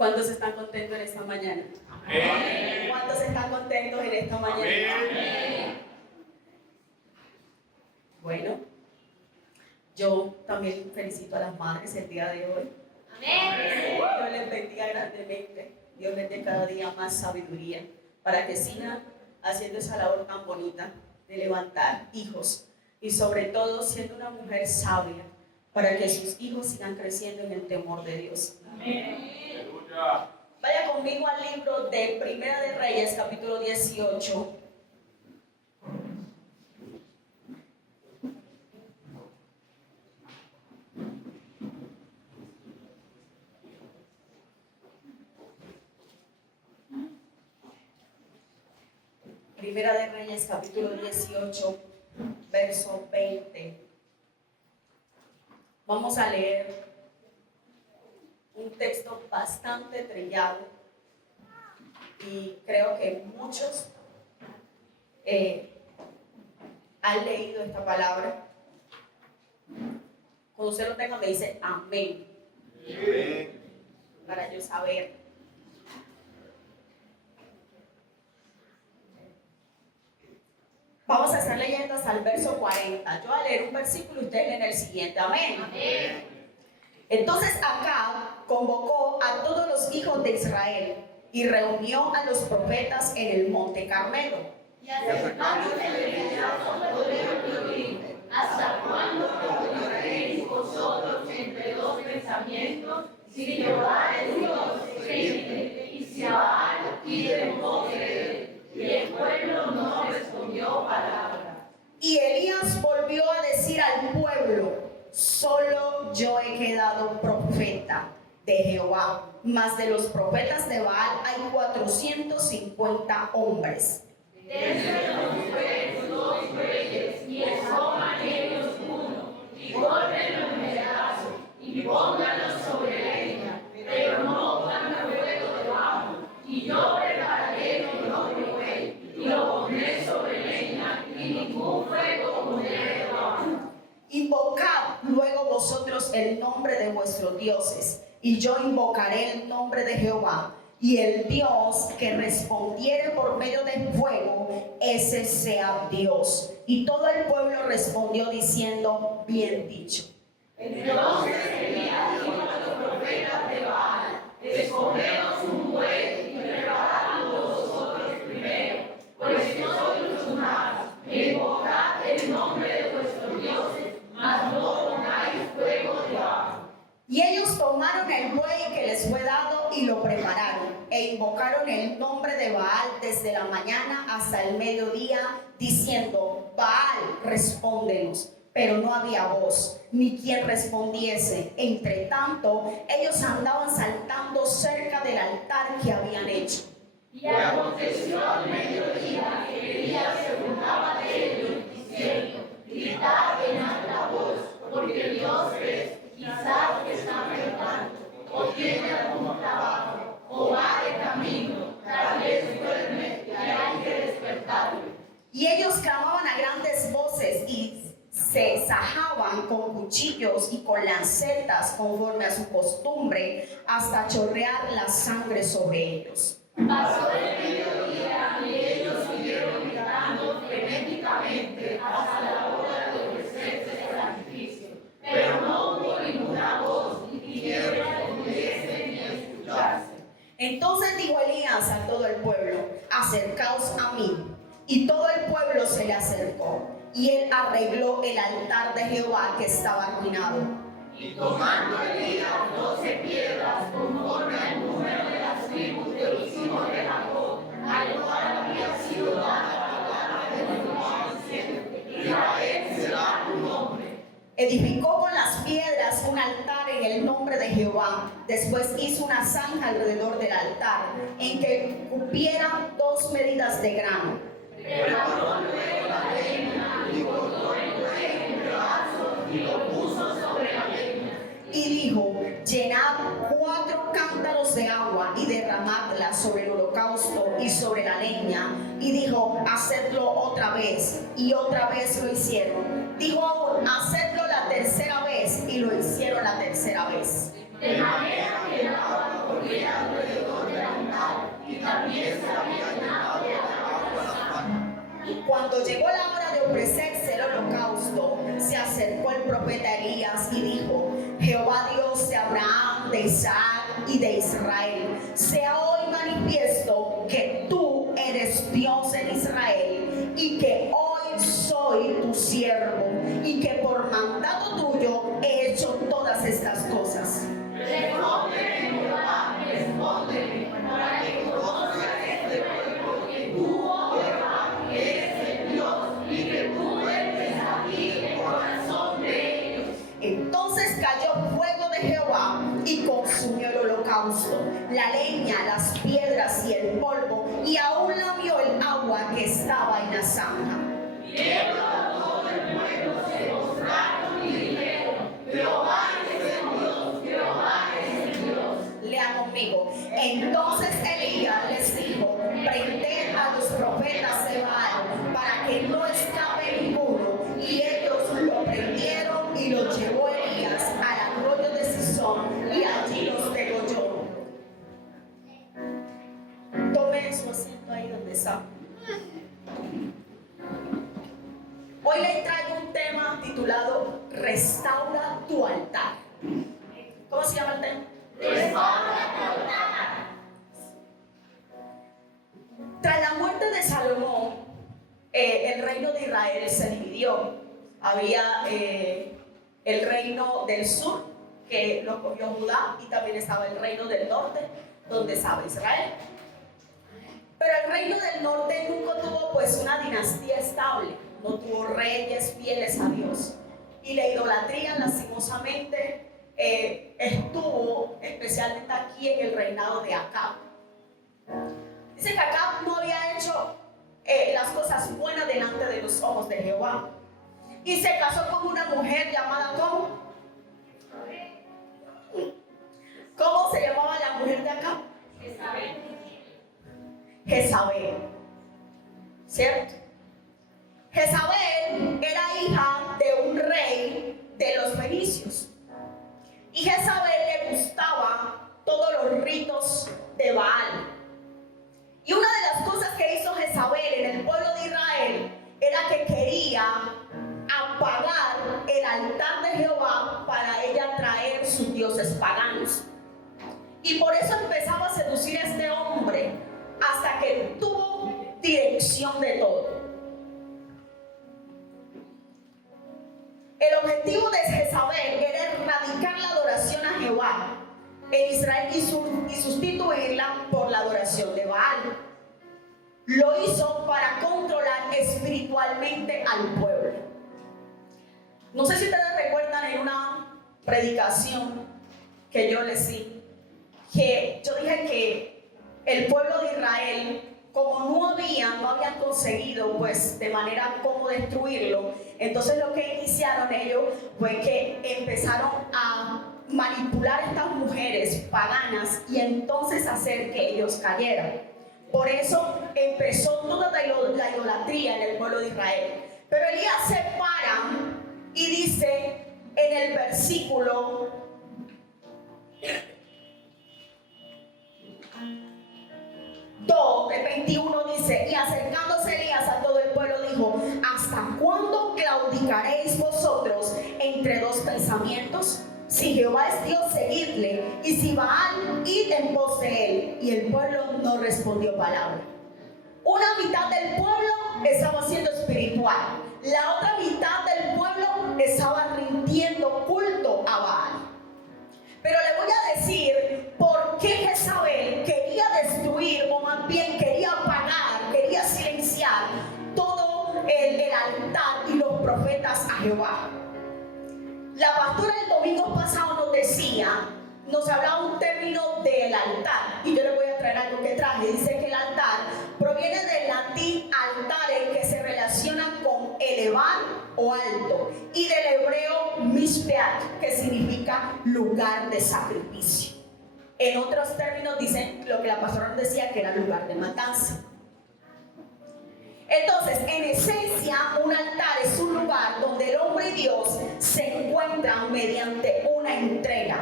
¿Cuántos están contentos en esta mañana? Amén. ¿Cuántos están contentos en esta mañana? Amén. Bueno, yo también felicito a las madres el día de hoy. Amén. Dios les bendiga grandemente. Dios les dé cada día más sabiduría para que sigan haciendo esa labor tan bonita de levantar hijos y sobre todo siendo una mujer sabia para que sus hijos sigan creciendo en el temor de Dios. Amén. Vaya conmigo al libro de Primera de Reyes, capítulo 18. Primera de Reyes, capítulo 18, verso 20. Vamos a leer un texto bastante trillado y creo que muchos han leído esta palabra. Cuando usted lo tenga me dice amén, para yo saber. Vamos a estar leyendo hasta el verso 40. Yo voy a leer un versículo y ustedes leen el siguiente. Amén. Amén. Entonces Acab convocó a todos los hijos de Israel y reunió a los profetas en el monte Carmelo. Y acercándose le dijo ¿hasta cuándo pelearéis vosotros entre dos pensamientos? Si Jehová es Dios, creíste, y si a Baal pide creer. Y el pueblo no respondió palabra. Y Elías volvió a decir al pueblo: solo yo he quedado profeta de Jehová, mas de los profetas de Baal hay 450 hombres. Dense los dos reyes, y escojan ellos uno, y córrenlo en pedazos, y pónganlo sobre leña, pero no pongan fuego debajo, y yo prepararé mi propio buey, y lo pondré sobre leña, y ningún fuego pondré debajo. Invocad luego vosotros el nombre de vuestros dioses, y yo invocaré el nombre de Jehová, y el Dios que respondiere por medio del fuego, ese sea Dios. Y todo el pueblo respondió diciendo: bien dicho. Entonces Elías dijo a los profetas de Baal: escogeos un buey y preparadlo vosotros primero, pues yo soy los más. Invocad el nombre de vuestros dioses, mas no pongáis fuego debajo. Y ellos tomaron el buey que les fue dado y lo prepararon, e invocaron el nombre de Baal desde la mañana hasta el mediodía, diciendo: Baal, respóndenos. Pero no había voz, ni quien respondiese. Entre tanto, ellos andaban saltando cerca del altar que habían hecho. Y aconteció al mediodía que Elías se burlaba de ellos, diciendo: gritad en alta voz, porque Dios es, quizás está meditando, o tiene algún trabajo, o va de camino, tal vez duerme y hay que despertarlo. Y ellos clamaban a grandes voces y se sajaban con cuchillos y con lancetas conforme a su costumbre, hasta chorrear la sangre sobre ellos. Pasó el mediodía y ellos siguieron gritando frenéticamente hasta la hora de ofrecerse el sacrificio, pero no hubo ninguna voz, ni pidieron respondiese ni escucharse. Entonces dijo Elías a todo el pueblo: acercaos a mí. Y todo el pueblo se le acercó, y él arregló el altar de Jehová que estaba arruinado. Y tomando Elías 12 piedras conforme al número de las tribus de los hijos de Jacob, al cual había sido dada la palabra de Jehová, diciendo: Israel será tu nombre. Edificó con las piedras un altar en el nombre de Jehová. Después hizo una zanja alrededor del altar, en que cupieran 2 medidas de grano. Preparó luego la leña y cortó el buey en pedazos y lo puso sobre la leña. Y dijo: llenad 4 cántaros de agua y derramadla sobre el holocausto y sobre la leña. Y dijo: hacedlo otra vez. Y otra vez lo hicieron. Dijo aún: hacedlo la tercera vez. Y lo hicieron la tercera vez. De manera que el agua corría Cuando llegó la hora de ofrecerse el holocausto, se acercó el profeta Elías y dijo: Jehová Dios de Abraham, de Isaac y de Israel, sea hoy manifiesto que tú eres Dios en Israel y que hoy soy tu siervo y que por mandato tuyo he hecho todas estas cosas. Respóndeme, Jehová, respóndeme, para que conozca este pueblo que tú, oh Jehová, eres el Dios y que tú vuelves a ti el corazón de ellos. Entonces cayó fuego de Jehová y consumió el holocausto, la leña, las piedras y el polvo, y aún lamió el agua que estaba en la zanja. Viendo a todo el pueblo se postraron y dijeron: Jehová es el Dios, Jehová es el Dios. Lea conmigo. Entonces Elías les dijo: prended a los profetas de Baal para que no escape ninguno. Y ellos lo prendieron y lo llevó Elías al arroyo de Sison y allí los degolló. Tome su asiento ahí donde está. Hoy les traigo un tema titulado Restaura tu altar. ¿Cómo se llama el tema? Restaura tu altar. Tras la muerte de Salomón, el reino de Israel se dividió. Había el reino del sur, que lo cogió Judá, y también estaba el reino del norte, donde estaba Israel. Pero el reino del norte nunca tuvo pues una dinastía estable, no tuvo reyes fieles a Dios. Y la idolatría lastimosamente estuvo especialmente aquí en el reinado de Acab. Dice que Acab no había hecho las cosas buenas delante de los ojos de Jehová. Y se casó con una mujer llamada ¿cómo? ¿Cómo se llamaba la mujer de Acab? Jezabel. ¿Cierto? Jezabel era hija de un rey de los fenicios. Y Jezabel le gustaba todos los ritos de Baal. Y una de las cosas que hizo Jezabel en el pueblo de Israel era que quería apagar el altar de Jehová para ella traer sus dioses paganos. Y por eso empezaba a seducir a este hombre hasta que tuvo dirección de todo. El objetivo de Jezabel era erradicar la adoración a Jehová en Israel y sustituirla por la adoración de Baal. Lo hizo para controlar espiritualmente al pueblo. No sé si ustedes recuerdan en una predicación que yo les di, que yo dije que el pueblo de Israel, como no habían conseguido pues de manera cómo destruirlo, entonces lo que iniciaron ellos fue que empezaron a manipular a estas mujeres paganas y entonces hacer que ellos cayeran. Por eso empezó toda la idolatría en el pueblo de Israel. Pero Elías se para y dice en el versículo 21 dice: y acercándose Elías a todo el pueblo dijo: ¿hasta cuándo claudicaréis vosotros entre dos pensamientos? Si Jehová es Dios, seguidle, y si Baal, id en pos de él. Y el pueblo no respondió palabra. Una mitad del pueblo estaba siendo espiritual, la otra mitad del pueblo estaba rindiendo culto a Baal. Pero le voy a decir por qué Jezabel quería destruir, o más bien quería apagar, quería silenciar todo el altar y los profetas a Jehová. La pastora el domingo pasado nos hablaba un término del altar, y yo le voy a traer algo que traje. Dice que el altar proviene del latín altare, que se relaciona con elevar o alto, y del hebreo mishpeach, que significa lugar de sacrificio. En otros términos dicen lo que la pastora decía, que era lugar de matanza. Entonces, en esencia, un altar es un lugar donde el hombre y Dios se encuentran mediante una entrega.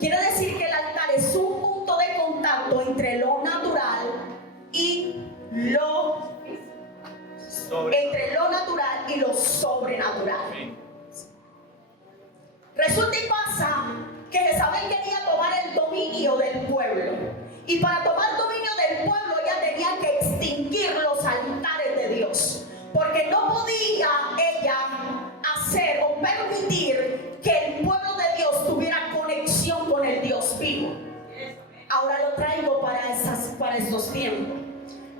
Quiere decir que el altar es un punto de contacto entre lo natural y lo entre lo natural y lo sobrenatural. Resulta y pasa que Jezabel quería tomar el dominio del pueblo. Y para tomar dominio del pueblo ella tenía que extinguir los altares de Dios. Porque no podía ella hacer o permitir que el pueblo de Dios tuviera conexión con el Dios vivo. Ahora lo traigo para estos tiempos.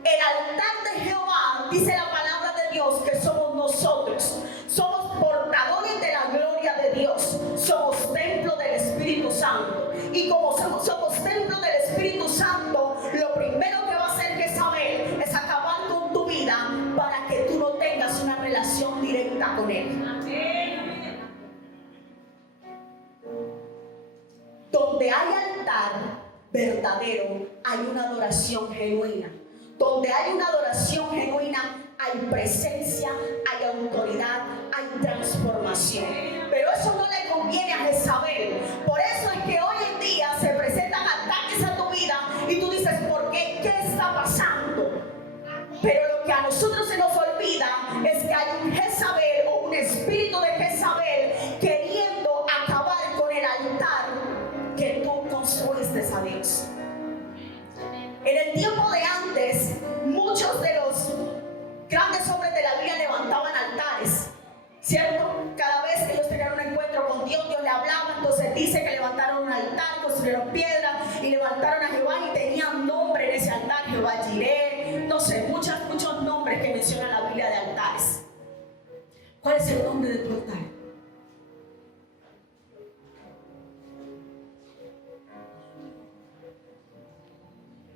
El altar de Jehová, dice la palabra de Dios, que somos nosotros. Somos portadores de la gloria de Dios. Somos templo del Espíritu Santo. Y como somos templo del Espíritu Santo, lo primero que va a hacer Jezabel es acabar con tu vida para que tú no tengas una relación directa con Él. Donde hay altar verdadero, hay una adoración genuina. Donde hay una adoración genuina, hay presencia, hay autoridad, hay transformación. Pero eso no le conviene a Jezabel. Por eso es que hoy en día se presentan ataques a tu vida y tú dices, ¿por qué? ¿Qué está pasando? Pero lo que a nosotros se nos olvida es que hay un Jezabel o un espíritu de Jezabel queriendo acabar con el altar que tú construiste a Dios. En el tiempo de antes, muchos de los grandes hombres de la Biblia levantaban altares, ¿cierto? Cada vez que ellos tenían un encuentro con Dios, Dios le hablaba. Entonces dice que levantaron un altar, construyeron piedra y levantaron a Jehová y tenían nombre en ese altar: Jehová Jireh, no sé, muchos nombres que menciona la Biblia de altares. ¿Cuál es el nombre de tu altar?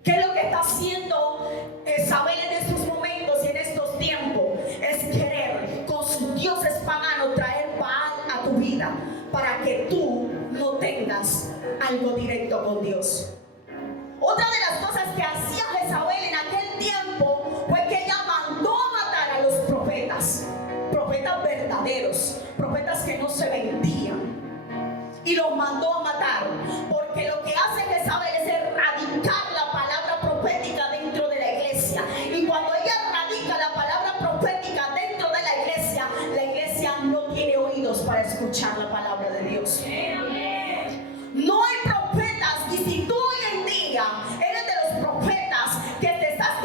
¿Qué es lo que está haciendo Jezabel en estos momentos y en estos tiempos? Es querer con sus dioses paganos traer Baal a tu vida para que tú no tengas algo directo con Dios. Otra de las cosas que hacía Jezabel en aquel tiempo fue que ella mandó a matar a los profetas verdaderos, profetas que no se vendían, y los mandó a matar, porque lo que hace Jezabel es erradicar la palabra profética dentro de la iglesia. Y cuando ella erradica la palabra profética dentro de la iglesia no tiene oídos para escuchar la palabra de Dios. No hay profetas, y si tú hoy en día eres de los profetas que te estás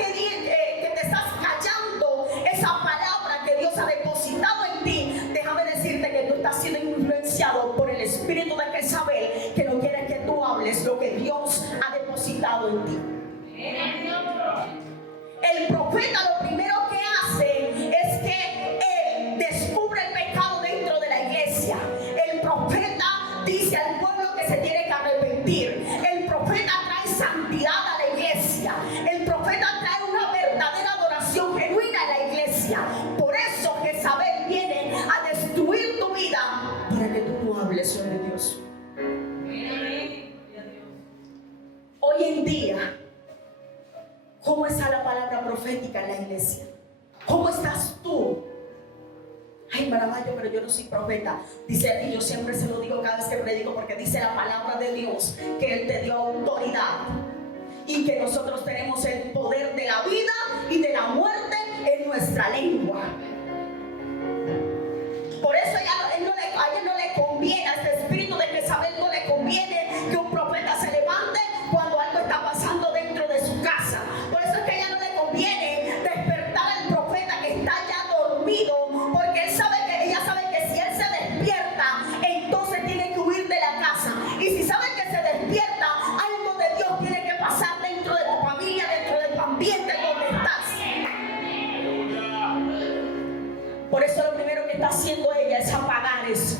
callando esa palabra que Dios ha depositado en ti, déjame decirte que tú estás siendo influenciado por el espíritu de Jezabel, que no quiere que tú hables lo que Dios ha depositado en ti. El profeta lo primero que hace es que él descubre el pecado dentro de la iglesia. El profeta dice al pueblo que se tiene que arrepentir. El profeta trae santidad a la iglesia. El profeta trae una verdadera adoración genuina a la iglesia. Por eso Jezabel viene a destruir tu vida para que tú no hables sobre Dios. Hoy en día, ¿cómo está la palabra profética en la iglesia? ¿Cómo estás tú? Ay, Maramayo, pero yo no soy profeta. Dice, y yo siempre se lo digo cada vez que predico, porque dice la palabra de Dios que Él te dio autoridad y que nosotros tenemos el poder de la vida y de la muerte en nuestra lengua. Por eso a ella no le conviene, a este espíritu de Jezabel no le conviene que un profeta se levante cuando algo está pasando dentro de su casa. Por eso es que a ella no le conviene despertar al profeta que está ya dormido, porque ella sabe que si él se despierta, entonces tiene que huir de la casa. Y si sabe que se despierta, algo de Dios tiene que pasar dentro de tu familia, dentro de tu ambiente donde estás. Por eso lo primero que está haciendo ella es apagar eso,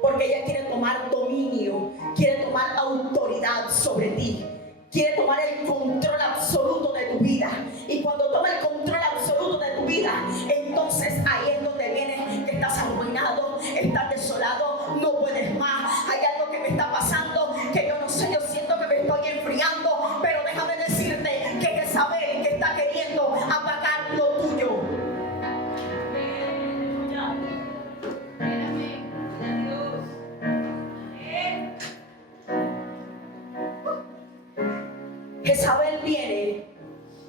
porque ella quiere tomar dominio, quiere tomar autoridad sobre ti, quiere tomar el control absoluto de tu vida. Y cuando toma el control absoluto de tu vida, entonces ahí es donde viene que estás arruinado, estás desolado, no puedes más. Hay algo que me está pasando que yo no sé, yo siento que me estoy enfriando, pero déjame decirte que Jezabel que está queriendo apagar lo tuyo. Jezabel viene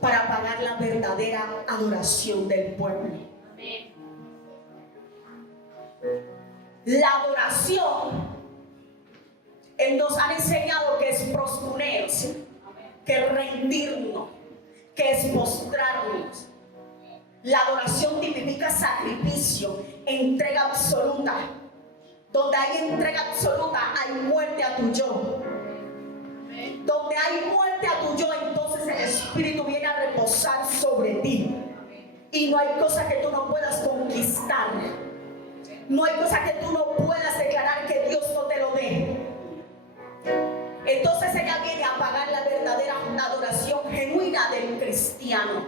para pagar la verdadera adoración del pueblo. La adoración, Él nos ha enseñado que es proscuneos, que es rendirnos, que es postrarnos. La adoración tipifica sacrificio, entrega absoluta. Donde hay entrega absoluta, hay muerte a tu yo. Donde hay muerte a tu yo, entonces el Espíritu viene a reposar sobre ti. Y no hay cosa que tú no puedas conquistar. No hay cosa que tú no puedas declarar que Dios no te lo dé. Entonces ella viene a pagar la verdadera adoración genuina del cristiano.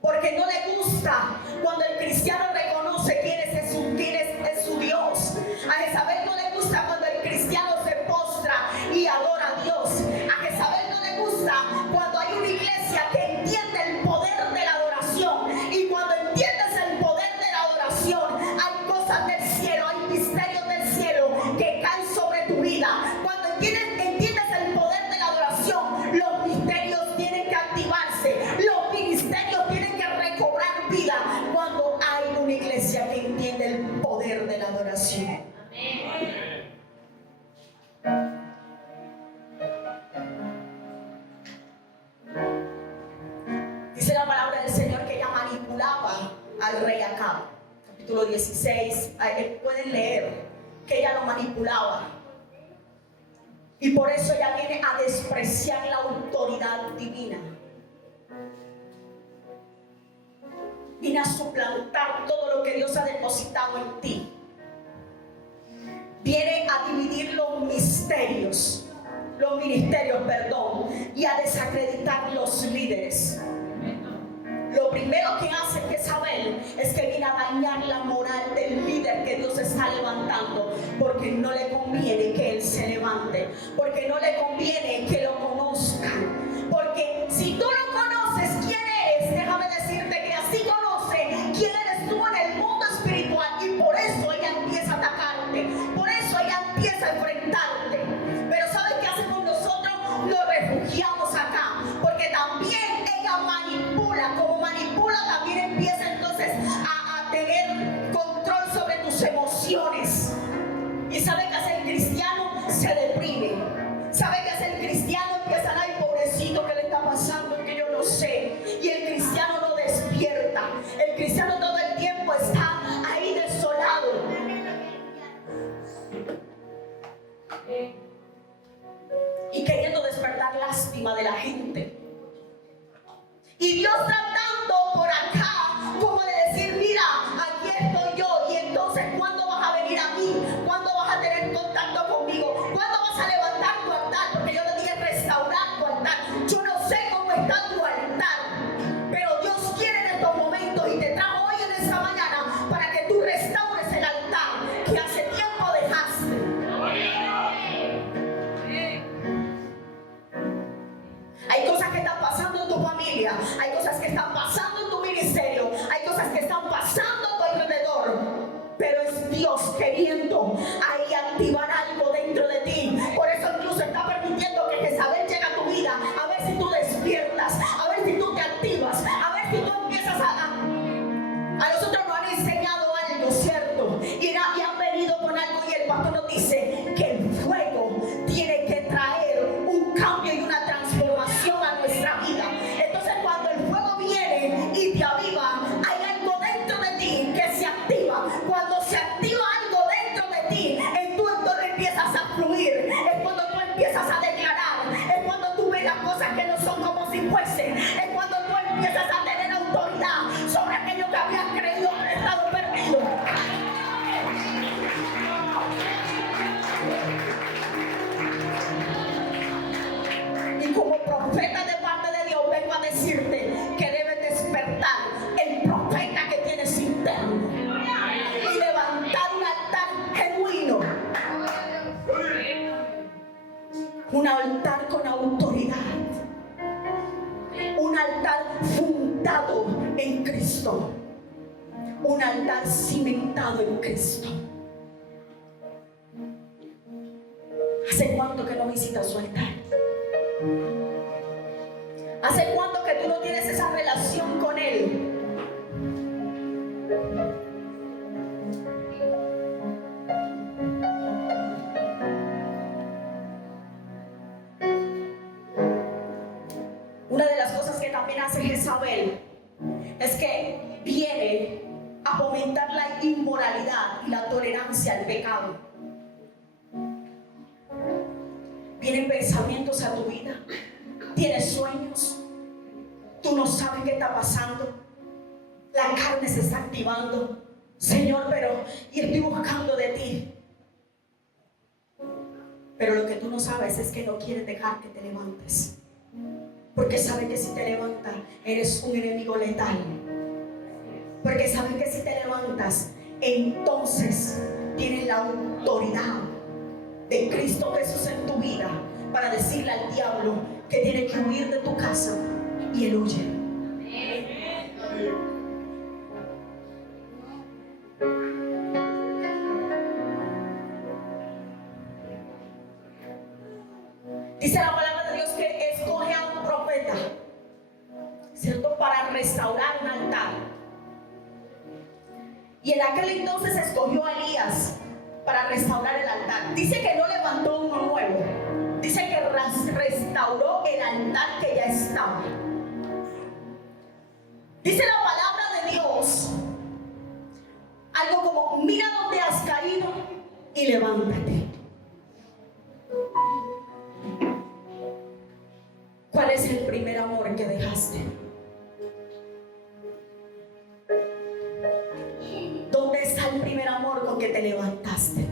Porque no le gusta cuando el cristiano reconoce quién es su Dios. A Jezabel no le gusta cuando el cristiano se postra y adora a Dios. A Jezabel no le gusta cuando hay una iglesia que entiende el poder de la adoración. Y cuando entiendes el poder de la adoración, hay cosas del cielo, hay misterios del cielo que caen sobre tu vida. Cuando entiendes el poder de la adoración, los misterios tienen que activarse, los ministerios tienen que recobrar vida cuando hay una iglesia que entiende el poder de la adoración. Dice la palabra del Señor que ella manipulaba al rey Acab. Capítulo 16, pueden leer que ella lo manipulaba. Y por eso ella viene a despreciar la autoridad divina. Viene a suplantar todo lo que Dios ha depositado en ti. Viene a dividir los ministerios, y a desacreditar los líderes. Lo primero que hace Jezabel es que viene a dañar la moral del líder que Dios está levantando, porque no le conviene que él se levante, porque no le conviene que lo conozcan. Porque si tú no conoces quién eres, déjame decirte que así conoce quién eres tú en el mundo espiritual, y por eso ella empieza a atacarte, por eso ella empieza a enfrentarte. Pero ¿sabes qué hacemos nosotros? Nos refugiamos acá, porque también ella manipula. Como manipula, también empieza entonces a tener control sobre tus emociones. ¿Y sabe qué hace el cristiano? Se deprime. ¿Sabe qué hace el cristiano? Empieza a, ay, pobrecito, ¿qué le está pasando? Que yo no sé. Y el cristiano no despierta. El cristiano todo el tiempo está ahí desolado. Y queriendo despertar lástima de la gente. Y Dios tratando por acá, como de decir, mira, aquí estoy yo. Y entonces, ¿cuándo vas a venir a mí? ¿Cuándo vas a tener contacto conmigo? ¿Cuándo vas a levantar tu altar? Porque yo te dije restaurar tu altar. Yo no sé cómo está tu altar, pero Dios quiere en estos momentos y te trajo hoy en esta mañana para que tú restaures el altar que hace tiempo dejaste. Hay cosas que están pasando en tu familia, hay cosas que están pasando en tu ministerio, hay cosas que están pasando a tu alrededor, pero es Dios queriendo ahí activar algo dentro de ti. Por eso incluso está permitiendo que Jezabel llegue a tu vida, a ver si tú despiertas, a ver si tú te activas, a ver si tú empiezas a nosotros nos han enseñado algo, ¿cierto? Y han venido con algo, y el pastor nos dice que el fuego tiene que traer un cambio y una transformación a nuestra vida. Entonces, cuando el fuego viene y te aviva, hay algo dentro de ti que se activa. Cuando se activa algo dentro de ti, entonces empiezas a fluir. Es cuando tú empiezas a declarar. Es cuando tú ves las cosas que no son como si fuesen. Es cuando tú empiezas a tener autoridad sobre aquello que habías creído que estaba perdido. Y como profeta de parte de Dios, vengo a decirte que debes despertar el profeta que tienes interno y levantar un altar genuino, un altar con autoridad, un altar fundado en Cristo, un altar cimentado en Cristo. ¿Hace cuánto que no visitas su altar? ¿Hace cuánto que tú no tienes Una de las cosas que también hace Jezabel es que viene a fomentar la inmoralidad y la tolerancia al pecado. Vienen pensamientos a tu vida, tienes sueños, tú no sabes qué está pasando, la carne se está activando. Señor, pero y estoy buscando de ti. Pero lo que tú no sabes es que no quieres dejar que te levantes, porque sabes que si te levantas eres un enemigo letal. Porque sabes que si te levantas, entonces tienes la autoridad de Cristo Jesús en tu vida para decirle al diablo que tiene que huir de tu casa, y él huye. Dice la palabra de Dios que escoge a un profeta, ¿cierto?, para restaurar un altar. Y en aquel entonces escogió a Elías para restaurar el altar. Dice que no levantó uno nuevo, dice que restauró el altar que ya estaba. Dice la palabra de Dios algo como: mira dónde has caído y levántate. ¿Cuál es el primer amor que dejaste? ¿Dónde está el primer amor con que te levantaste?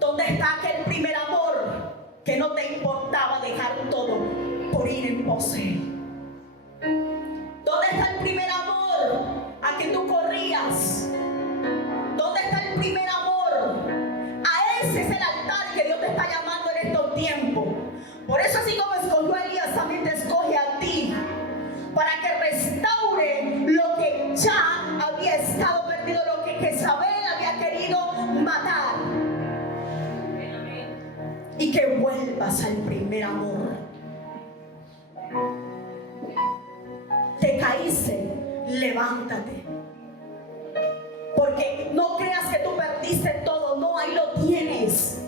¿Dónde está aquel primer amor que no te importaba dejar todo por ir en pos de él? ¿Dónde está el primer amor a que tú corrías? ¿Dónde está el primer amor? A ese es el altar que Dios te está llamando en estos tiempos. Por eso, así como escogió a Elías, también te escoge a ti, para que restaure lo que ya había estado perdido, lo que Jezabel había querido matar, y que vuelvas al primer amor. Te caíste, levántate, porque no creas que tú perdiste todo. No, ahí lo tienes.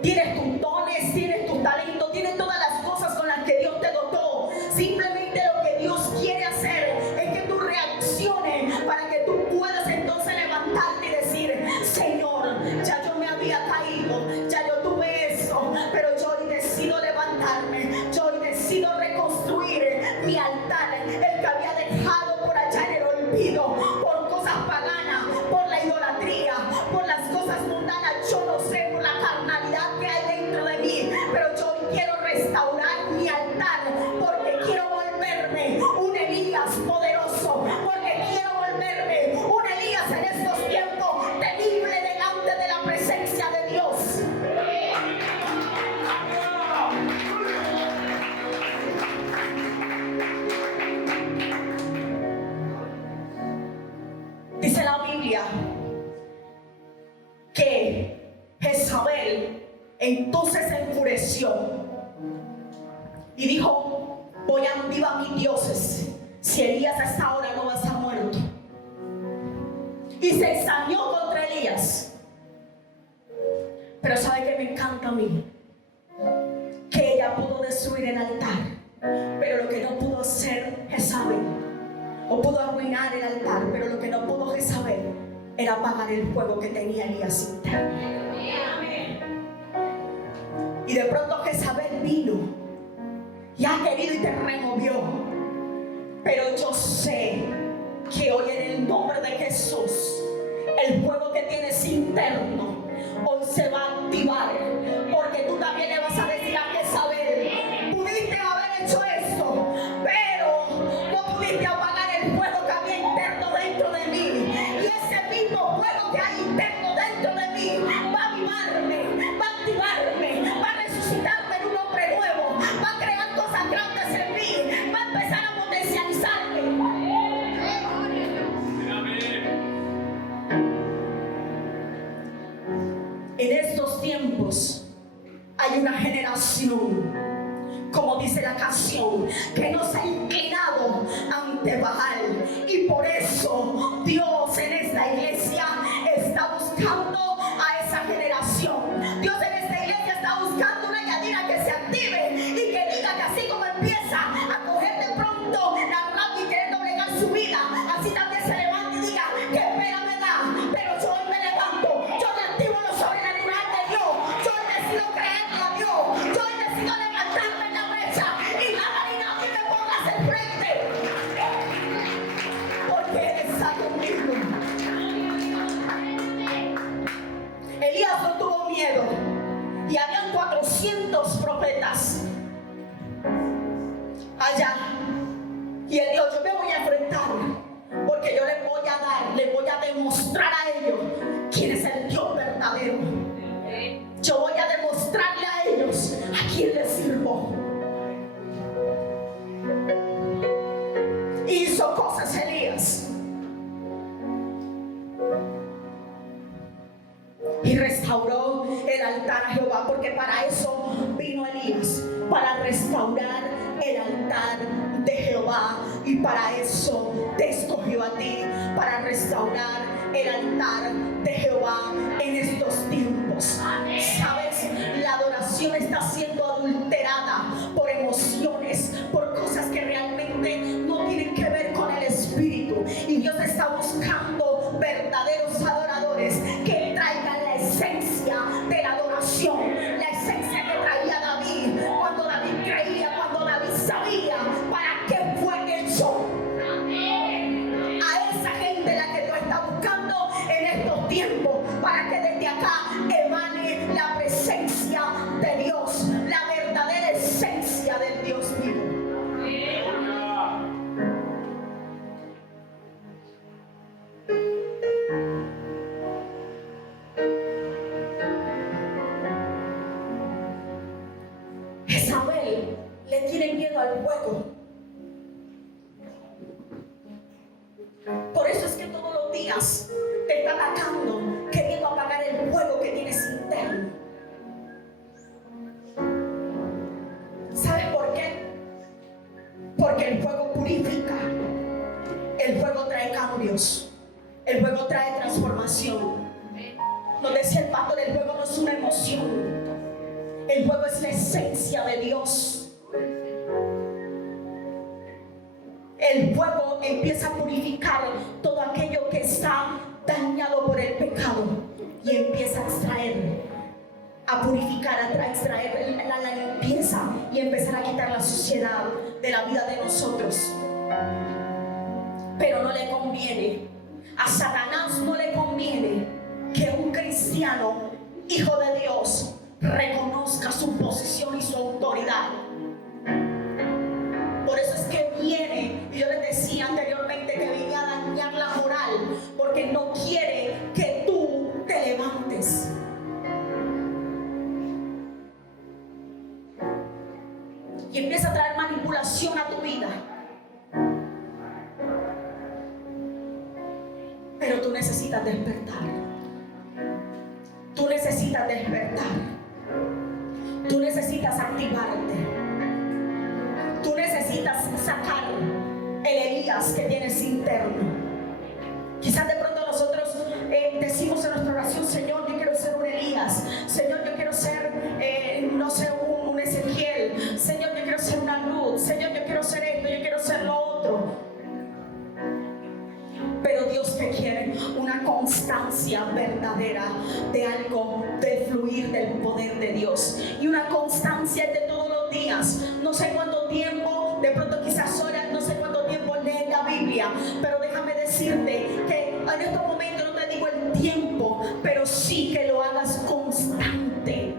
Tienes tus dones, tienes tu talento, tienes todas las cosas con las que Dios te dotó. Simplemente lo que Dios quiere hacer es que tú reacciones para que tú puedas entonces levantarte y decir: Señor, ya yo me había caído, ya yo tuve eso, pero yo hoy decido levantarme, yo hoy decido reconstruir mi altar, el que había dejado por allá en el olvido, por cosas paganas, por la idolatría, por las cosas mundanas, yo no sé, por la carnalidad que hay dentro de mí, pero yo hoy quiero restaurar mi altar, porque quiero volverme un Elías poderoso, porque quiero volverme un Elías en estos tiempos temible delante de la presencia de Dios. Dice la Biblia que Jezabel entonces se enfureció y dijo: voy a viva mis dioses, si Elías a esta hora no va a estar muerto. Y se ensañó contra Elías. Pero ¿sabe qué me encanta a mí? Que ella pudo destruir el altar, pero lo que no pudo hacer Jezabel, o pudo arruinar el altar, pero lo que no pudo Jezabel era apagar el fuego que tenía Elías interno. Y de pronto Jezabel vino y ha querido y te removió. Pero yo sé que hoy, en el nombre de Jesús, el fuego que tienes interno hoy se va a activar, porque tú también le vas a decir a Jezabel: pudiste haber hecho esto, pero no pudiste apagar el fuego que había interno dentro de mí. Y ese mismo fuego que hay interno dentro de mí va a avivarme, va a activarme, va a resucitarme en un hombre nuevo, va a crear cosas grandes en mí, va a empezar a potencializarme. En estos tiempos hay una generación, como dice la canción, que no se ha inclinado ante Baal, y por eso Dios en esta iglesia está buscando a esa generación. Dios en esta iglesia está buscando una Yadira que se active y que diga habían 400 profetas allá. Y él dijo, yo me voy a enfrentar, porque yo les voy a dar, les voy a demostrar a ellos quién es el Dios verdadero. Yo voy a demostrarle a ellos a quién les sirvo. Hizo cosas Elías. Y restauró el altar a Jehová, porque para eso vino Elías, para restaurar el altar de Jehová. Y para eso te escogió a ti, para restaurar el altar de Jehová en estos tiempos. ¿Sabes? La adoración está siendo adulterada por emociones, por cosas que realmente no tienen que ver con el Espíritu. Y Dios está buscando verdaderos adoradores que traigan la esencia de la adoración, la esencia que traía David, cuando David creía, cuando David sabía para qué fue hecho. A esa gente la que Dios está buscando en estos tiempos, para que desde acá emane la presencia de Dios, la verdadera esencia del Dios vivo. Jezabel le tiene miedo al fuego. Por eso es que todos los días te está atacando, queriendo apagar el fuego que tienes interno. ¿Sabes por qué? Porque el fuego purifica, el fuego trae cambios, el fuego trae transformación. Nos decía el pastor, el fuego no es una emoción, el fuego es la esencia de Dios. El fuego empieza a purificar todo aquello que está dañado por el pecado y empieza a extraer, a purificar, a extraer la limpieza y empezar a quitar la suciedad de la vida de nosotros. Pero no le conviene, a Satanás no le conviene que un cristiano, hijo de Dios, reconozca su posición y su autoridad. Por eso es que viene, y yo les decía anteriormente que viene a dañar la moral, porque no quiere que tú te levantes. Y empieza a traer manipulación a tu vida. Pero tú necesitas despertar. Tú necesitas despertar. Tú necesitas activarte. Tú necesitas sacar el Elías que tienes interno. Quizás de pronto nosotros decimos en nuestra oración, Señor, yo quiero ser un Elías. Señor, yo quiero ser, no sé, un Ezequiel. Señor, yo quiero ser una Ruth. Señor, yo quiero ser esto, yo quiero ser lo otro. Pero Dios te quiere una constancia verdadera de algo, del fluir del poder de Dios. Y una constancia de todos los días. No sé cuánto tiempo, de pronto quizás horas, no sé cuánto tiempo lees la Biblia. Pero déjame decirte que en estos momentos no te digo el tiempo, pero sí que lo hagas constante.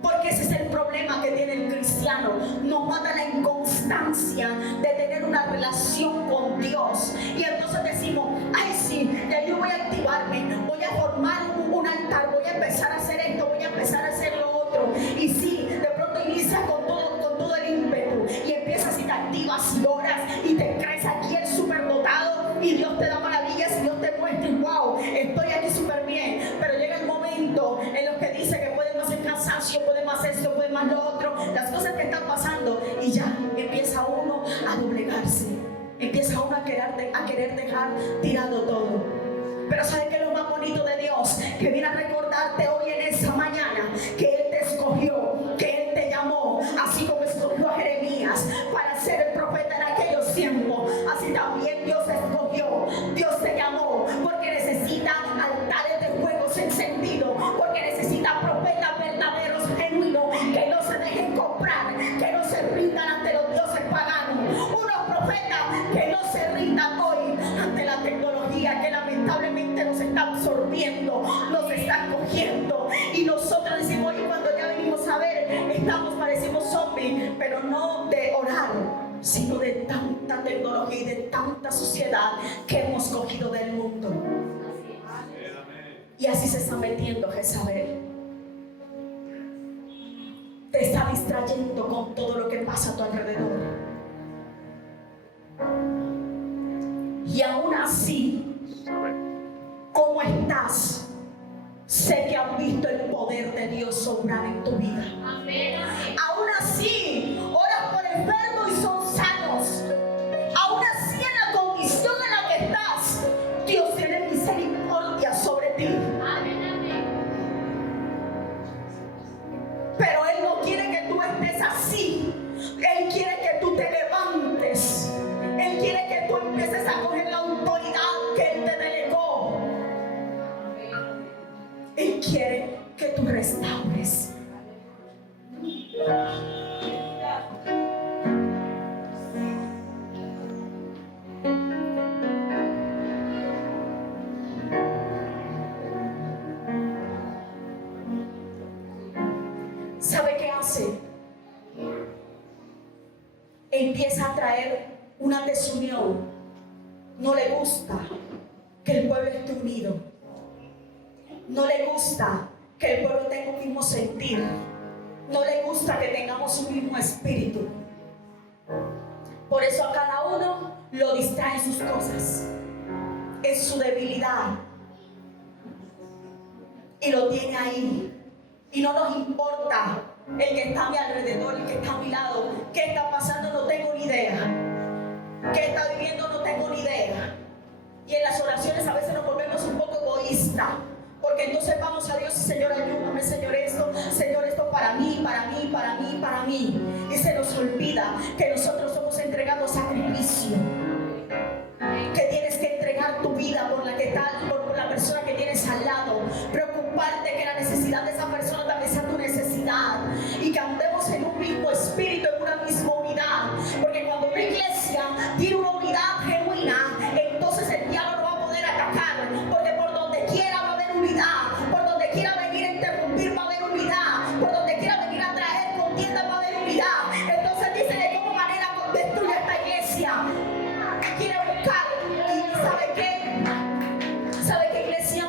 Porque ese es el problema que tiene el cristiano. Nos mata la inconstancia de tener una relación con Dios. Y entonces decimos, ay sí, ya yo voy a activarme, voy a formar un altar, voy a empezar a hacer esto, voy a empezar a hacer lo otro. Y sí, de pronto inicias con todo el ímpetu y empiezas y te activas y oras y te crees aquí el superdotado y Dios te da maravillas y Dios te muestra y wow, estoy aquí súper bien. Pero llega el momento en los que dice que pueden más el cansancio, pueden más esto, pueden más lo otro, las cosas que están pasando, y ya empieza uno a doblegarse, empieza uno a querer dejar tirado todo. Pero ¿sabes qué es lo más bonito de Dios? Que viene a recordarte hoy en esa mañana que Él te escogió, que Él te llamó, así como escogió a Jeremías para ser el profeta en aquellos tiempos. Así también Dios te escogió, Dios te llamó, porque necesita altares de fuegos encendidos, porque necesita profetas verdaderos, genuinos, que no se dejen comprar, que no se rindan ante los dioses paganos. Unos profetas que no se rindan hoy ante la tecnología que lamentablemente nos está absorbiendo, nos está parecimos zombies, pero no de orar, sino de tanta tecnología y de tanta sociedad que hemos cogido del mundo. Y así se está metiendo Jezabel. Te está distrayendo con todo lo que pasa a tu alrededor. Y aún así, ¿cómo estás? Sé que has visto el poder de Dios obrar en tu vida. Amén. Aún así, oras por enfermos y son sanos. Aún así, en la condición en la que estás, Dios tiene misericordia sobre ti. Amén. Pero Él no quiere que tú estés así. Él quiere que tú te levantes. Él quiere que tú empieces a coger la autoridad que Él te delegó. Él quiere que tú restaures. ¿Sabe qué hace? Empieza a traer una desunión. No le gusta que el pueblo esté unido. No le gusta que el pueblo tenga un mismo sentir. No le gusta que tengamos un mismo espíritu. Por eso a cada uno lo distrae en sus cosas, en su debilidad. Y lo tiene ahí. Y no nos importa el que está a mi alrededor, el que está a mi lado. ¿Qué está pasando? No tengo ni idea. ¿Qué está viviendo? No tengo ni idea. Y en las oraciones a veces nos volvemos un poco egoístas. Porque entonces vamos a Dios y Señor, ayúdame, Señor, esto para mí, para mí, para mí, para mí. Y se nos olvida que nosotros somos entregados a sacrificio. Que tienes que entregar tu vida por la que está, por la persona que tienes al lado. Preocuparte que la necesidad de esa persona también sea tu necesidad. Y que andemos en un mismo espíritu, en una misma unidad. Porque cuando una iglesia tiene una unidad genuina, entonces el diablo no va a poder atacar. Porque por donde quiera va a haber unidad. Por donde quiera venir a interrumpir va a haber unidad. Por donde quiera venir a traer contienda va a haber unidad. Entonces dice de cómo manera destruye esta iglesia. Quiere buscar. Y ¿sabe qué? ¿Sabe qué, iglesia?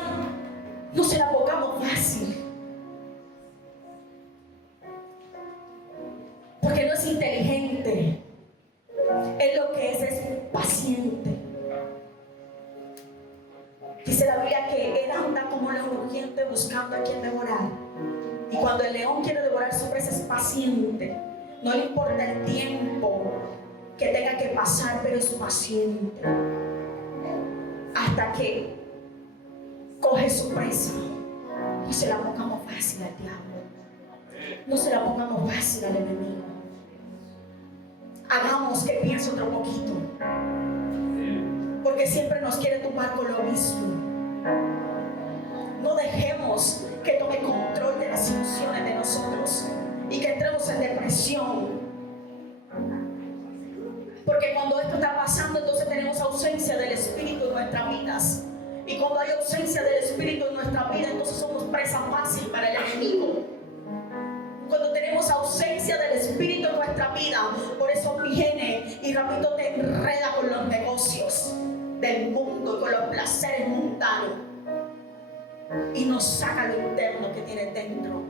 No se la pongamos fácil. Porque no es inteligente. Él lo que es paciente. Dice la Biblia que él anda como león rugiente buscando a quien devorar. Y cuando el león quiere devorar su presa es paciente. No le importa el tiempo que tenga que pasar, pero es paciente. Hasta que coge su presa. No se la pongamos fácil al diablo. No se la pongamos fácil al enemigo. Hagamos que piense otro poquito. Porque siempre nos quiere tumbar con lo mismo. No dejemos que tome control de las emociones de nosotros y que entremos en depresión. Porque cuando esto está pasando, entonces tenemos ausencia del Espíritu en nuestras vidas. Y cuando hay ausencia del Espíritu en nuestra vida, entonces somos presa fácil para el enemigo. Cuando tenemos ausencia del Espíritu en nuestra vida, por eso viene y rápido te enreda con los negocios del mundo, con los placeres mundanos, y nos saca lo interno que tiene dentro.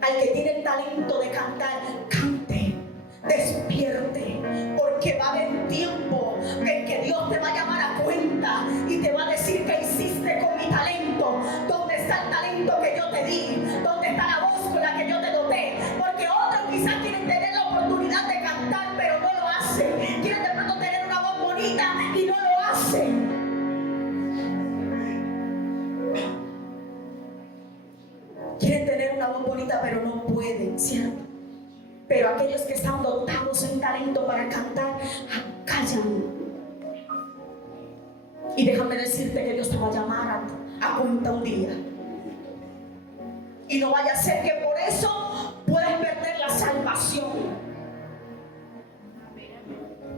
Al que tiene el talento de cantar, cante, despierte, porque va a haber un tiempo en que Dios te va a llamar a cuenta y te va a decir qué hiciste con mi talento. ¿Dónde está el talento que yo te di? ¿Dónde está la voz con la que yo te doté? Porque otros quizás quieren tener la oportunidad de cantar, pero no lo hacen. Quieren de pronto tener una voz bonita y no lo hacen. Quieren tener una voz bonita, pero no pueden, ¿cierto? Pero aquellos que están dotados en talento para cantar, callan. Y déjame decirte que Dios te va a llamar a cuenta un día. Y no vaya a ser que por eso puedas perder la salvación.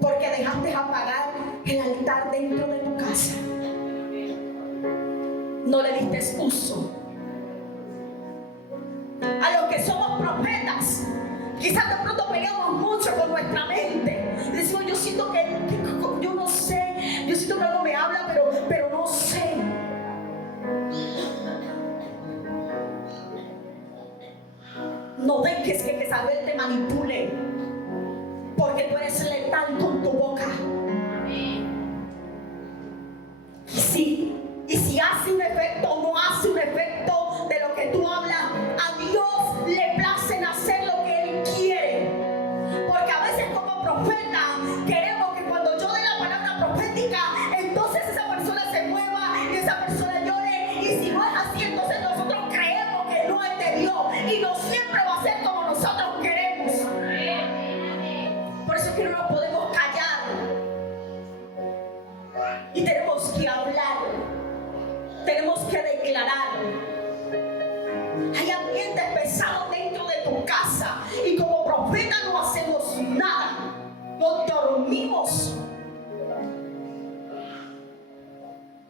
Porque dejaste apagar el altar dentro de tu casa. No le diste uso. profetas, quizás de pronto peleamos mucho con nuestra mente. Y decimos, yo siento que yo no sé, yo siento que algo me habla, pero no sé. No dejes que Jezabel te manipule, porque tú eres letal con tu boca. Y si hace un efecto o no hace un efecto de lo que tú hablas, a Dios le place en hacer lo que Él quiere. Porque a veces como profeta queremos que cuando yo dé la palabra profética, entonces esa persona se mueva y esa persona llore. Y si no es así, entonces nosotros creemos que no es de Dios. Y no siempre va a ser como nosotros queremos. Por eso es que no nos podemos callar. Y tenemos que hablar. Tenemos que declarar. Hay ambientes pesados dentro de tu casa y como profeta no hacemos nada, nos dormimos.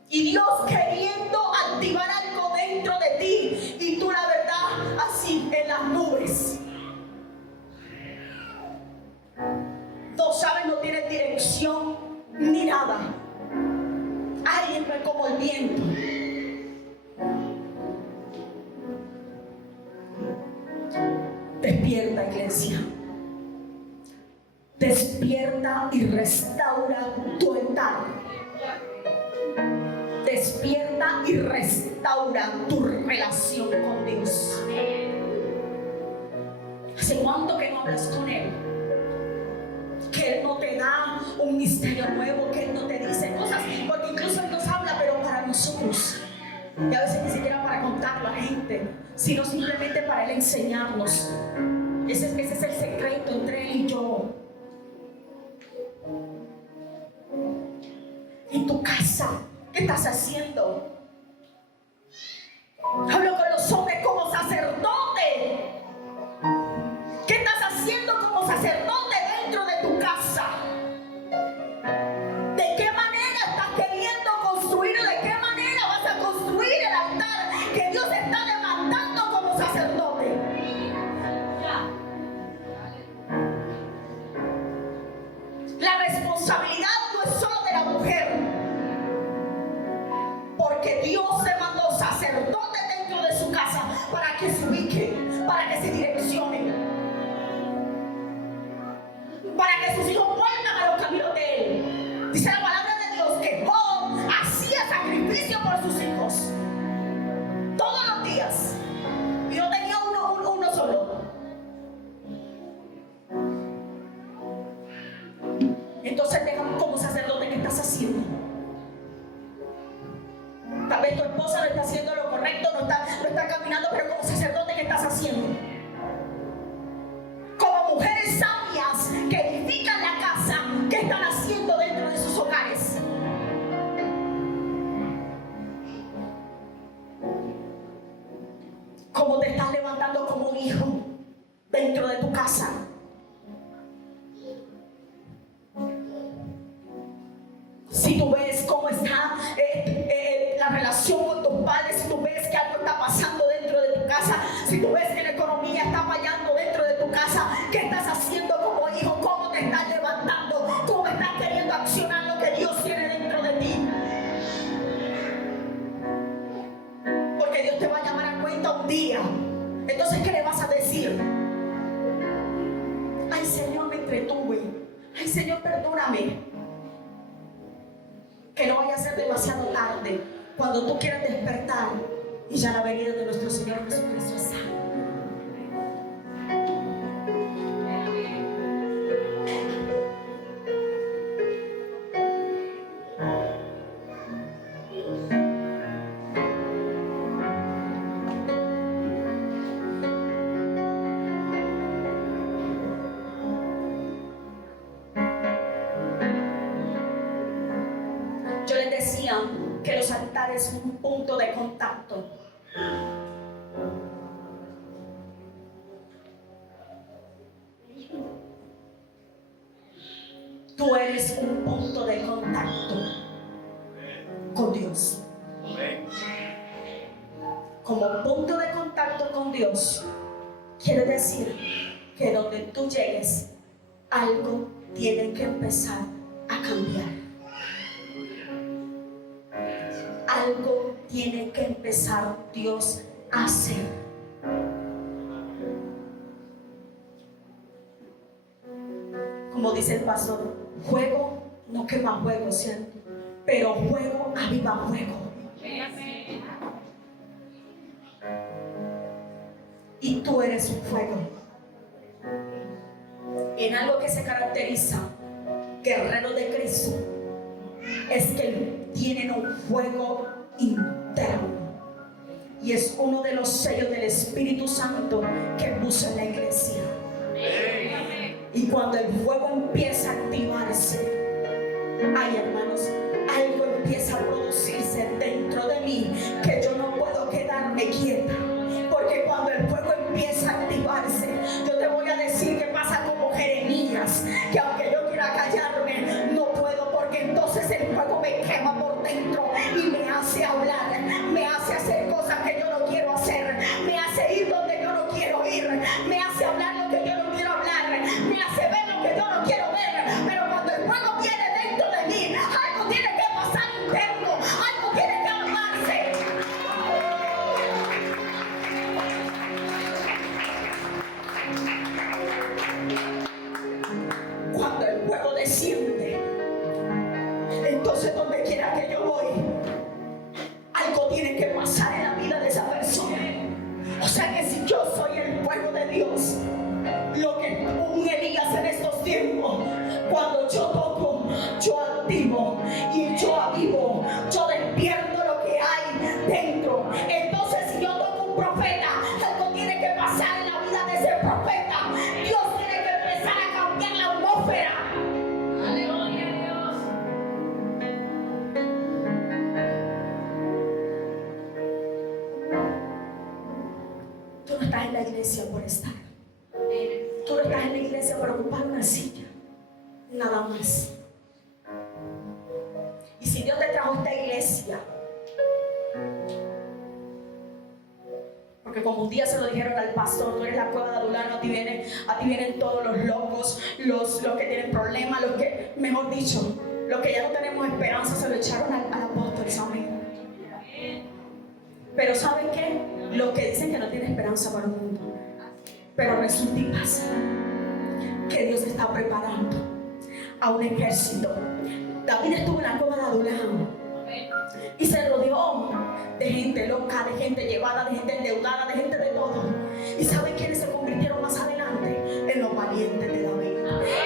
Y Dios queriendo activar algo dentro de ti y tú la verdad así en las nubes. No sabes, no tienes dirección ni nada. Alguien fue como el viento. Despierta, iglesia. Despierta y restaura tu altar. Despierta y restaura tu relación con Dios. ¿Hace cuánto que no hablas con Él? Que Él no te da un misterio nuevo, que Él no te dice cosas, porque incluso Él nos habla, pero para nosotros. Y a veces ni siquiera para contarlo a la gente, sino simplemente para Él enseñarnos. Ese es el secreto entre Él y yo. En tu casa, ¿qué estás haciendo? Hablo con los hombres como sacerdote. ¿Qué estás haciendo como sacerdote dentro de tu casa? ¿De qué manera estás queriendo construir? ¿De qué manera vas a construir el altar que Dios está demandando como sacerdote? La responsabilidad no es solo de la mujer, porque Dios se mandó sacerdotes dentro de su casa para que se ubiquen, para que se direccionen, para que sus hijos vuelvan a los caminos de Él. Dice la palabra de Dios que Job hacía sacrificio por sus hijos todos los días y no tenía uno solo. Entonces déjame como sacerdote, ¿qué estás haciendo? Tal vez tu esposa no está haciendo lo correcto, no está caminando, pero como sacerdote, ¿qué estás haciendo? Como mujeres sabias que edifican la casa, ¿qué están haciendo dentro de sus hogares? ¿Cómo te estás levantando como hijo dentro de tu casa? Si tú ves cómo está la relación con tus padres, si tú ves que algo está pasando dentro de tu casa, si tú ves que la economía está fallando dentro de tu casa, ¿qué estás haciendo como hijo? ¿Cómo te estás levantando? ¿Cómo estás queriendo accionar lo que Dios tiene dentro de ti? Porque Dios te va a llamar a cuenta un día. Entonces, ¿qué le vas a decir? Ay, Señor, me entretuve. Ay, Señor, perdóname. Que no vaya a ser demasiado tarde cuando tú quieras despertar y ya la venida de nuestro Señor Jesucristo está. Yo les decía que los altares son un punto de contacto. Tú eres un punto de contacto con Dios. Como punto de contacto con Dios, quiere decir que donde tú llegues, algo tiene que empezar a cambiar. Algo tiene que empezar Dios a hacer. Como dice el pastor, fuego no quema fuego, ¿cierto? Pero fuego aviva fuego. Y tú eres un fuego. En algo que se caracteriza guerrero de Cristo es que tienen un fuego interno. Y es uno de los sellos del Espíritu Santo que puso en la iglesia. Y cuando el fuego empieza a activarse, ay hermanos, algo empieza a producirse dentro de mí que yo no puedo quedarme quieta. Porque cuando el fuego empieza a activarse, yo te voy a decir que pasa como Jeremías, que aunque yo quiera callarme, no puedo, porque entonces el fuego me quema por dentro y me hace hablar, me hace hacer cosas que yo no quiero hacer, me hace ir donde yo no quiero ir, me hace hablar lo que yo no quiero hablar, me hace ver lo que yo no quiero ver. Pero cuando el fuego viene dentro de mí, algo tiene que pasar interno, algo tiene que armarse. Cuando el fuego desciende, entonces donde quiera que yo voy, algo tiene que pasar en la vida de esa persona. O sea que si yo soy el fuego de Dios, lo que un Elías en estos tiempos, cuando yo toco, yo activo y yo avivo, yo despierto lo que hay dentro. Entonces si yo toco un profeta, algo tiene que pasar en la vida de ese profeta. Dios tiene que empezar a cambiar la atmósfera. Aleluya, Dios. Tú no estás en la iglesia por estar. Tú no estás en la iglesia por ocupar una silla. Nada más. Y si Dios te trajo a esta iglesia, porque como un día se lo dijeron al pastor, tú eres la cueva de Adulán, a ti vienen todos los locos, los que tienen problemas, los que, mejor dicho, los que ya no tenemos esperanza, se lo echaron al apóstol Samuel. Pero ¿saben qué? Los que dicen que no tienen esperanza para el mundo. Pero resulta y pasa que Dios está preparando a un ejército. David estuvo en la cueva de Adulán y se rodeó de gente loca, de gente llevada, de gente endeudada, de gente de todo. ¿Y saben quiénes se convirtieron más adelante? En los valientes de David.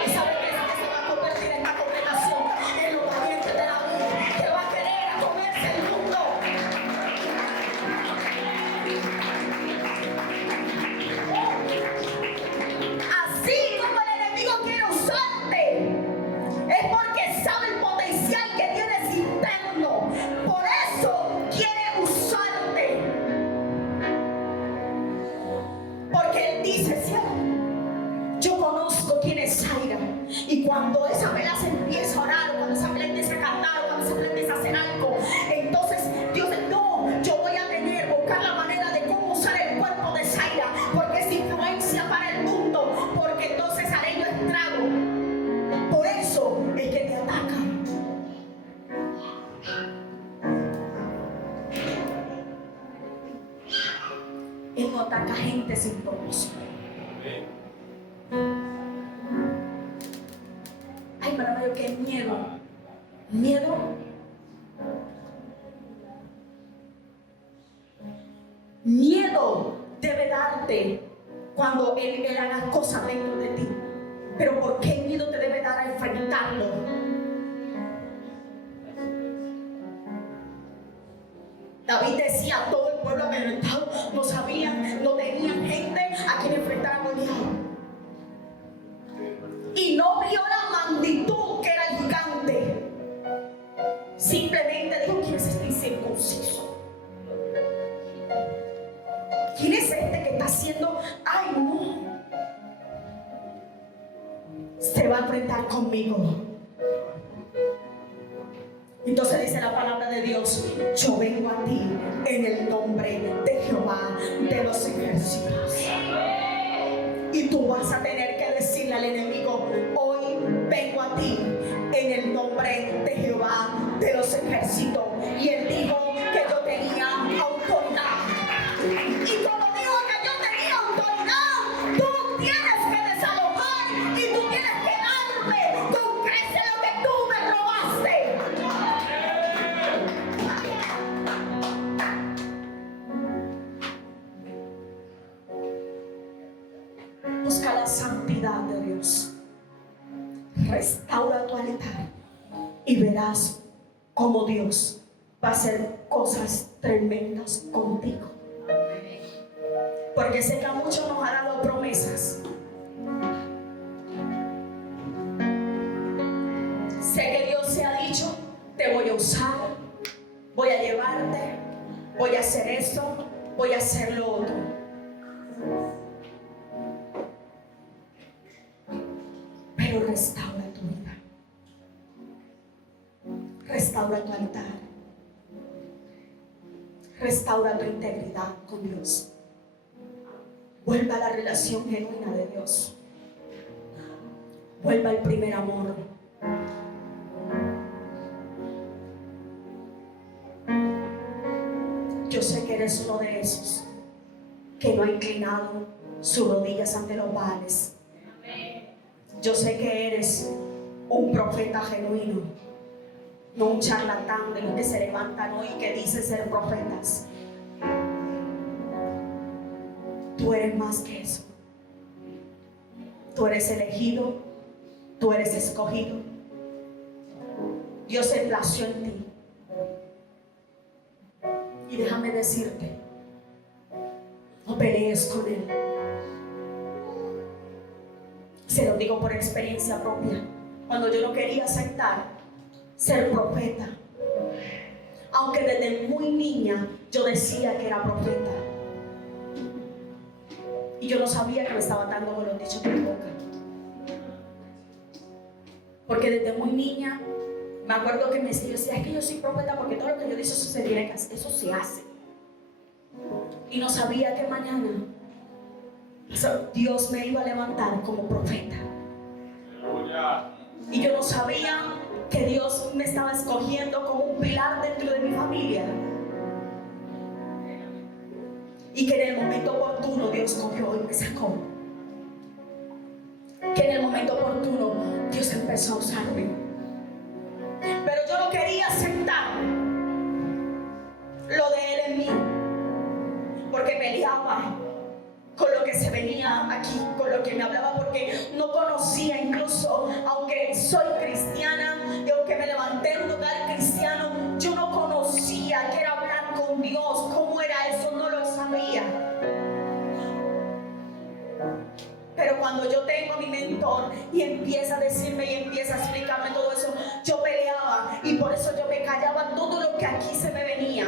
¿Y saben quiénes se van a convertir en esta congregación? En los valientes de David, que va a querer a comerse el mundo. Así como el enemigo quiere usarte, es porque sabe el potencial que tienes interno. Por eso quiere usarte. Porque él dice, ¿cierto? Yo conozco quién es Zaira. Y cuando esa vela se empieza a orar, o cuando esa vela empieza a cantar, o cuando esa vela empieza a hacer algo, entonces Dios dice, no, yo voy a buscar la manera de cómo usar el cuerpo de Zaira, porque es influencia para el mundo, porque entonces haré yo estrago. Por eso es que te atacan. Él no ataca gente sin propósito. Ay, hermano mayor, qué miedo. Miedo. Miedo debe darte cuando él haga cosas dentro de ti. Pero ¿por qué el miedo te debe dar a enfrentarlo? David decía, todo el pueblo amedrentado, no sabían, no tenían gente a quien enfrentar a Goliat. Y no vio la magnitud que era el gigante. Simplemente dijo, ¿quién es este incircunciso? ¿Quién es este que está haciendo? Ay, no. Se va a enfrentar conmigo. Entonces dice la palabra de Dios, yo vengo a ti en el nombre de Jehová de los ejércitos. Y tú vas a tener que decirle al enemigo: hoy vengo a ti en el nombre de Jehová de los ejércitos. Y él dijo que yo tenía autoridad. Y como dijo que yo tenía autoridad, tú tienes que desalojar y tú tienes que darme con creces lo que tú me robaste. Busca la santidad de Dios. Restaura tu altar y verás cómo Dios va a hacer cosas tremendas contigo. Porque sé que a muchos nos ha dado promesas. Sé que Dios se ha dicho: te voy a usar, voy a llevarte, voy a hacer esto, voy a hacer lo otro. Pero restaura tu vida. Restaura tu altar. Restaura tu integridad con Dios. Vuelva a la relación genuina de Dios. Vuelva al primer amor. Yo sé que eres uno de esos que no ha inclinado sus rodillas ante los baales. Yo sé que eres un profeta genuino, no un charlatán de los que se levantan hoy y que dicen ser profetas. Tú eres más que eso. Tú eres elegido, tú eres escogido. Dios se plació en ti. Y déjame decirte, no pelees con Él. Se lo digo por experiencia propia. Cuando yo no quería aceptar ser profeta, aunque desde muy niña yo decía que era profeta, y yo no sabía que me estaba dando con los dichos de mi boca. Porque desde muy niña me acuerdo que yo decía: es que yo soy profeta porque todo lo que yo digo eso se tiene que hacer, eso se hace. Y no sabía que mañana Dios me iba a levantar como profeta. Y yo no sabía que Dios me estaba escogiendo como un pilar dentro de mi familia. Y que en el momento oportuno Dios cogió y me sacó. Que en el momento oportuno Dios empezó a usarme. Pero yo no quería aceptar lo de Él en mí, porque peleaba con lo que se venía aquí, con lo que me hablaba, porque no conocía, incluso aunque soy cristiana y aunque me levanté en un hogar cristiano, yo no conocía qué era hablar con Dios, cómo era eso, no lo sabía. Pero cuando yo tengo a mi mentor y empieza a decirme y empieza a explicarme todo eso, yo peleaba y por eso yo me callaba todo lo que aquí se me venía.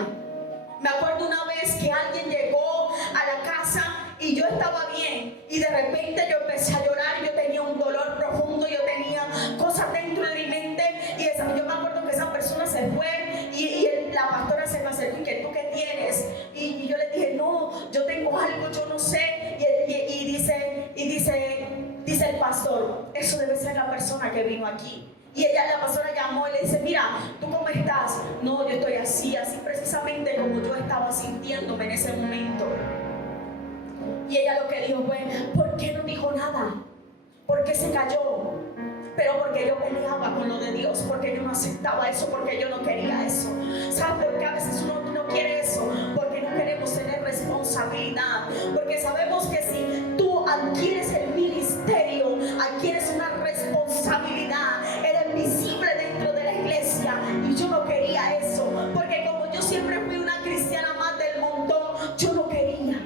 Me acuerdo una vez que alguien llegó a la casa y yo estaba bien y de repente yo empecé a llorar. Yo tenía un dolor profundo, yo tenía cosas dentro de mi mente y yo me acuerdo que esa persona se fue y la pastora se me acercó: ¿y que tú qué tienes? Y yo le dije: no, yo tengo algo, yo no sé. Y dice el pastor: eso debe ser la persona que vino aquí. Y la pastora llamó y le dice: mira, ¿tú cómo estás? No, yo estoy así precisamente como yo estaba sintiéndome en ese momento. Y ella lo que dijo fue: ¿por qué no dijo nada? ¿Por qué se cayó? Pero porque yo peleaba con lo de Dios, porque yo no aceptaba eso, porque yo no quería eso. ¿Sabes por qué a veces uno no quiere eso? Porque no queremos tener responsabilidad. Porque sabemos que si tú adquieres el ministerio, adquieres una responsabilidad, eres visible dentro de la iglesia. Y yo no quería eso, porque como yo siempre fui una cristiana más del montón, yo no quería.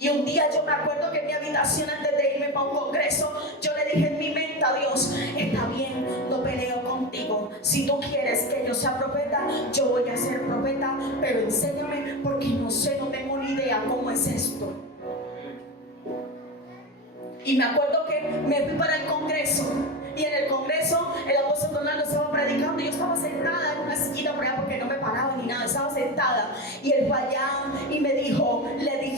Y un día yo me acuerdo que en mi habitación, antes de irme para un congreso, yo le dije en mi mente a Dios: está bien, no peleo contigo. Si tú quieres que yo sea profeta, yo voy a ser profeta, pero enséñame, porque no sé, no tengo ni idea cómo es esto. Y me acuerdo que me fui para el congreso. Y en el congreso el apóstol Donaldo estaba predicando y yo estaba sentada en una sillita por allá porque no me paraba ni nada, estaba sentada. Y él fue allá y me dijo, le dije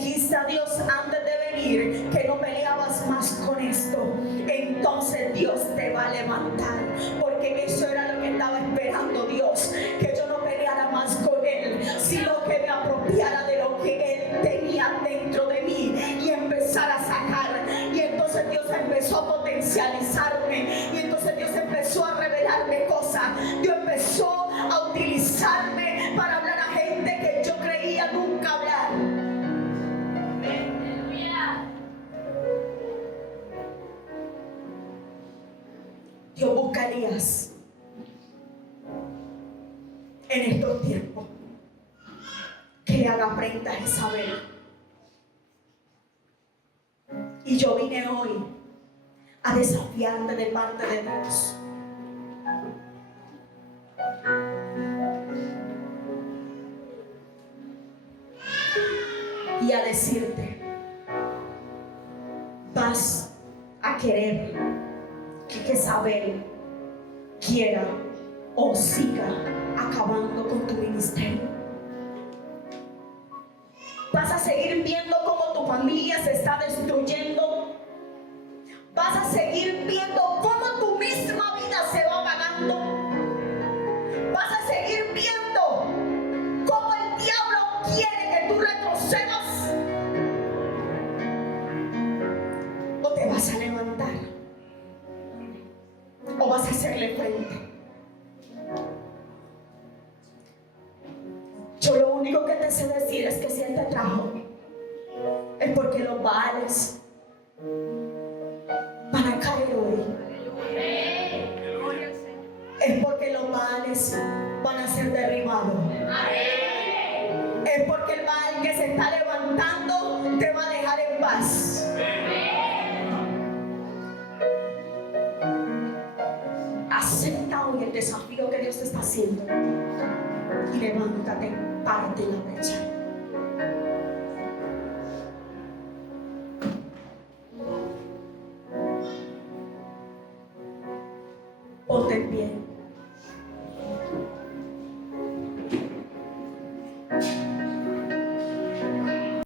levantar, porque eso era lo que estaba esperando Dios, que yo no peleara más con Él, sino que me apropiara de lo que Él tenía dentro de mí y empezara a sacar. Y entonces Dios empezó a potencializarme, y entonces Dios empezó a revelarme cosas. Dios empezó a utilizarme para hablar a gente que yo creía nunca hablar. Dios busca a Elías en estos tiempos que le haga frente a Jezabel. Y yo vine hoy a desafiarte de parte de Dios. Y a decirte, vas a querer que Jezabel quiera o siga acabando con tu ministerio. Vas a seguir viendo cómo tu familia se está destruyendo. Vas a seguir viendo cómo tu misma vida se va apagando. Vas a seguir viendo cómo el diablo quiere que tú retrocedas. O te vas a levantar, o vas a hacerle frente. Yo lo único que te sé decir es que si Él te trajo, es porque los Baales van a caer hoy. Es porque los Baales van a ser derribados. Es porque el Baal que se está levantando te va a dejar en paz. Acepta hoy el desafío que Dios te está haciendo y levántate, párate en la brecha. Ponte en pie.